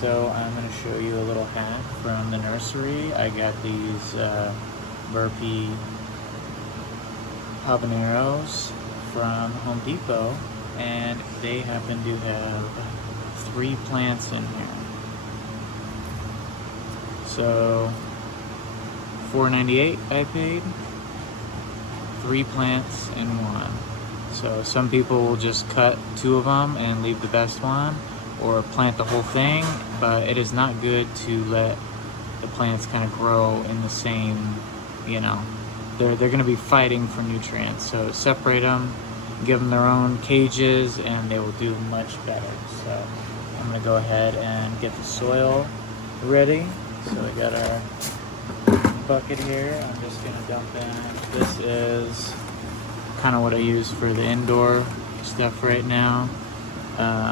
so I'm going to show you a little hack from the nursery. I got these burpee habaneros from Home Depot, and they happen to have 3 plants in here. So $4.98 I paid, 3 plants in one. So some people will just cut 2 of them and leave the best one, or plant the whole thing, but it is not good to let the plants kind of grow in the same, they're going to be fighting for nutrients. So separate them, give them their own cages, and they will do much better. So I'm going to go ahead and get the soil ready. So we got our bucket here. I'm just going to dump in. This is kind of what I use for the indoor stuff right now.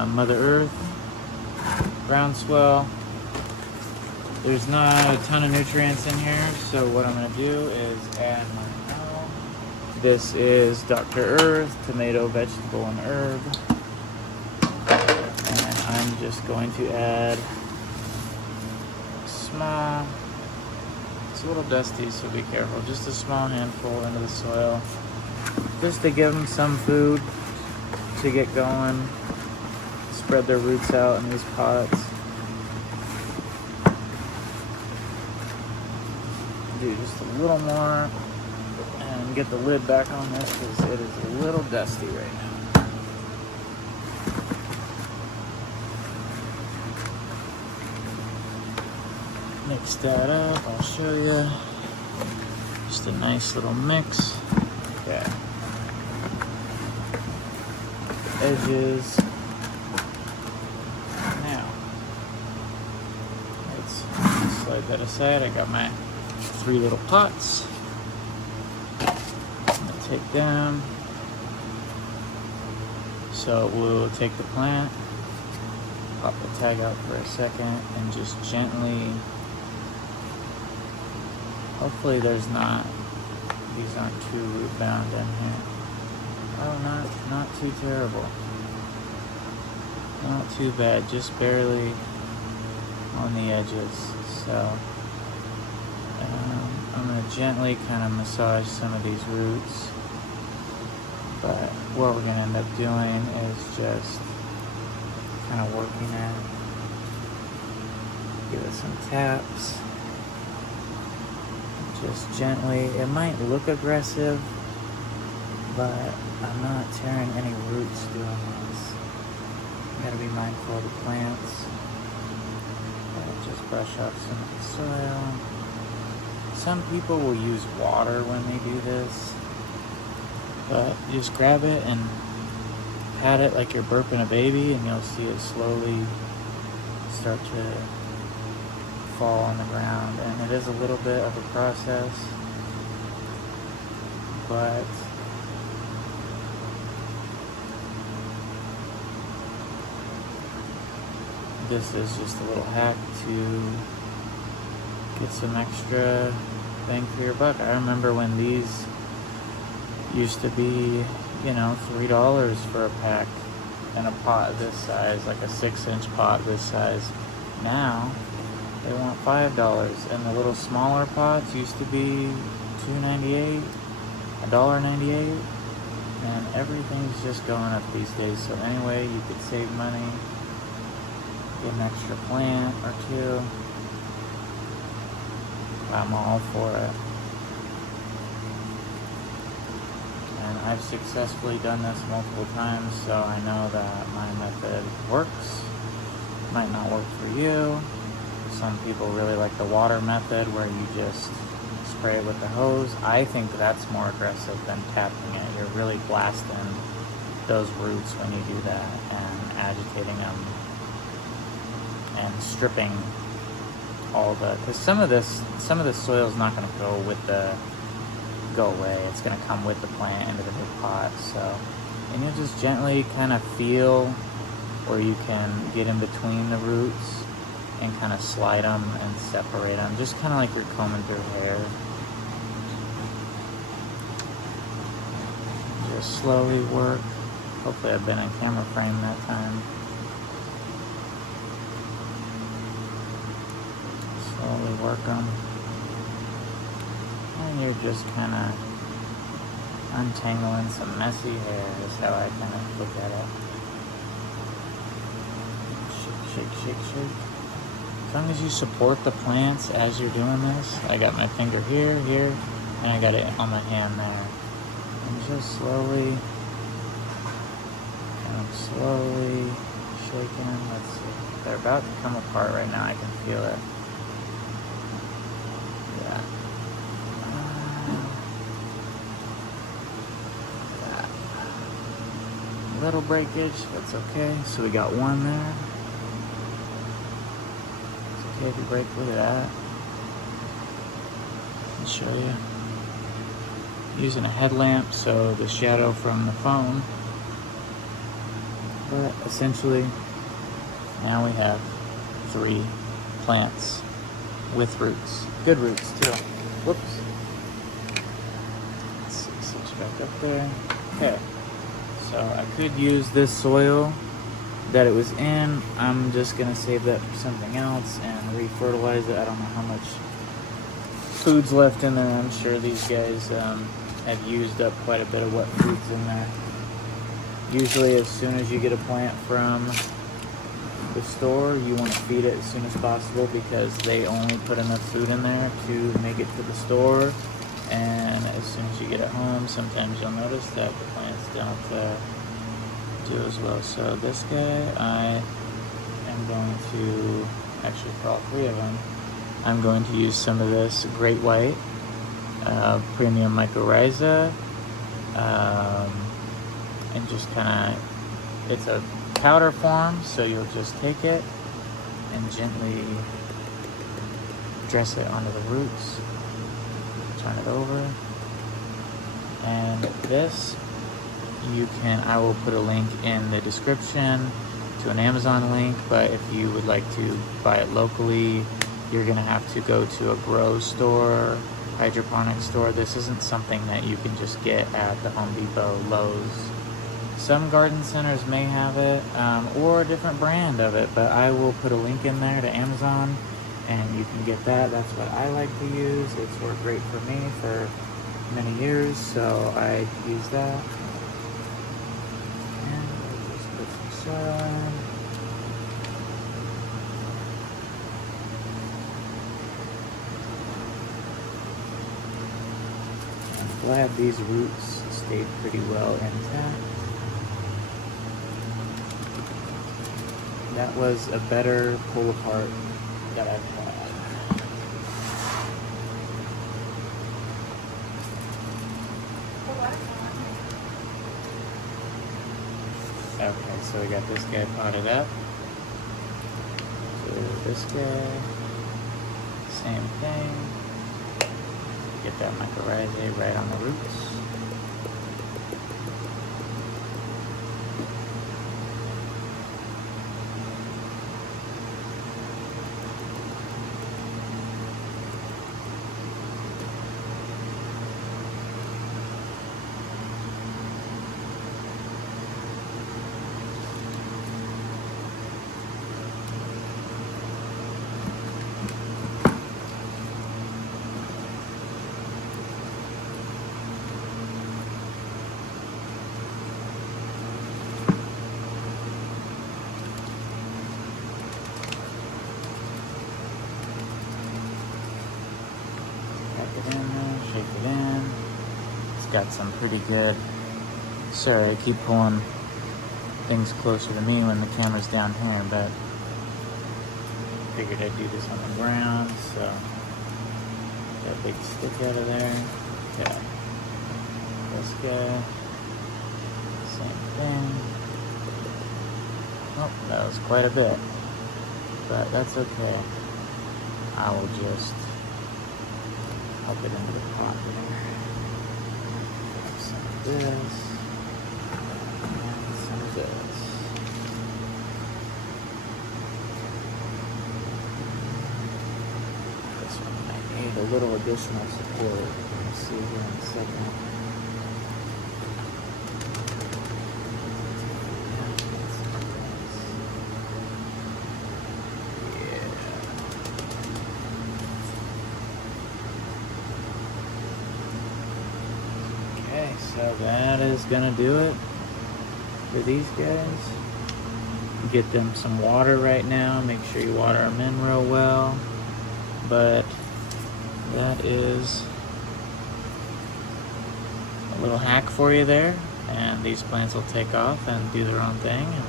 Mother Earth, Groundswell. There's not a ton of nutrients in here, so what I'm going to do is add my own. This is Dr. Earth, tomato, vegetable, and herb. And I'm just going to add small, it's a little dusty, so be careful, just a small handful into the soil, just to give them some food to get going, spread their roots out in these pots. Do just a little more and get the lid back on this because it is a little dusty right now. Mix that up, I'll show you. Just a nice little mix. Okay. Edges. Now, let's slide that aside. I got my 3 little pots. I'm gonna take them. So we'll take the plant, pop the tag out for a second, and just gently, hopefully these aren't too root bound in here. Oh, not too terrible. Not too bad, just barely on the edges. So I'm going to gently kind of massage some of these roots, but what we're going to end up doing is just kind of working it. Give it some taps. Just gently. It might look aggressive, but I'm not tearing any roots doing this. You gotta be mindful of the plants. Just brush off some of the soil. Some people will use water when they do this, but just grab it and pat it like you're burping a baby, and you'll see it slowly start to fall on the ground. And it is a little bit of a process, but this is just a little hack to get some extra bang for your buck. I remember when these used to be, $3 for a pack in a pot this size, like a 6-inch pot this size. Now they want $5, and the little smaller pots used to be $2.98, $1.98, and everything's just going up these days. So anyway, you could save money, get an extra plant or 2. I'm all for it. And I've successfully done this multiple times, so I know that my method works. Might not work for you. Some people really like the water method where you just spray it with the hose. I think that's more aggressive than tapping it. You're really blasting those roots when you do that and agitating them and stripping all because some of this soil is not going to go away. It's going to come with the plant into the new pot. So, and you just gently kind of feel where you can get in between the roots and kind of slide them and separate them, just kind of like you're combing through hair. Just slowly work. Hopefully I've been in camera frame that time. slowly work them. And you're just kind of untangling some messy hair is how I kind of look at it. Shake, shake, shake, shake. As long as you support the plants as you're doing this, I got my finger here, here, and I got it on my hand there. And just slowly shaking them. Let's see. They're about to come apart right now. I can feel it. Yeah. Little breakage, that's okay. So we got one there. It's okay if you break, look at that. I'll show you. Using a headlamp, so the shadow from the phone. But essentially, now we have 3 plants with roots. Good roots too. Whoops. Let's see, switch back up there. Okay. So I could use this soil that it was in. I'm just gonna save that for something else and re-fertilize it. I don't know how much food's left in there. I'm sure these guys have used up quite a bit of what food's in there. Usually as soon as you get a plant from the store, you want to feed it as soon as possible because they only put enough food in there to make it to the store. And as soon as you get it home, sometimes you'll notice that the plants don't do as well. So this guy, I am going to, actually for all 3 of them, I'm going to use some of this Great White Premium Mycorrhizae, and just kind of, it's a powder form, so you'll just take it and gently dress it onto the roots. Turn it over. And this, you can, I will put a link in the description to an Amazon link, but if you would like to buy it locally, you're gonna have to go to a grow store, hydroponic store. This isn't something that you can just get at the Home Depot, Lowe's. Some garden centers may have it, or a different brand of it, but I will put a link in there to Amazon and you can get that. That's what I like to use. It's worked great for me for many years, so I use that. And we'll just put some soil in. I'm glad these roots stayed pretty well intact. That was a better pull apart that I've had. Okay, so we got this guy potted up. So this guy, same thing. Get that mycorrhizae right on the roots. Shake it in. It's got some pretty good. Sorry, I keep pulling things closer to me when the camera's down here, but figured I'd do this on the ground, so got a big stick out of there. Yeah. This guy. Same thing. Oh, that was quite a bit. But that's okay. I will just help it into the pot there. Some of this. And some of this. This one might need a little additional support. We'll see here in a second. So that is gonna do it for these guys. Get them some water right now. Make sure you water them in real well. But that is a little hack for you there. And these plants will take off and do their own thing and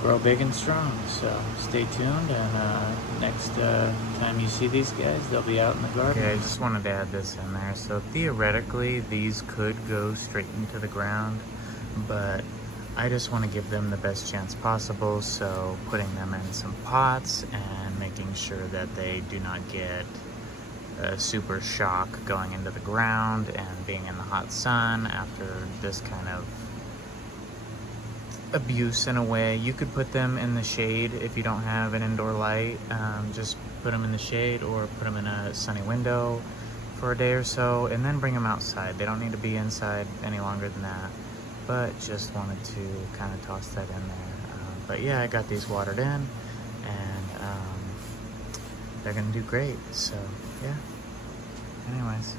grow big and strong. So stay tuned, and next time you see these guys, they'll be out in the garden. Okay, I just wanted to add this in there. So theoretically, these could go straight into the ground, but I just want to give them the best chance possible. So putting them in some pots and making sure that they do not get a super shock going into the ground and being in the hot sun after this kind of abuse in a way. You could put them in the shade if you don't have an indoor light. Just put them in the shade or put them in a sunny window for a day or so and then bring them outside. They don't need to be inside any longer than that, but just wanted to kind of toss that in there. But yeah, I got these watered in, and they're gonna do great. So yeah, anyways.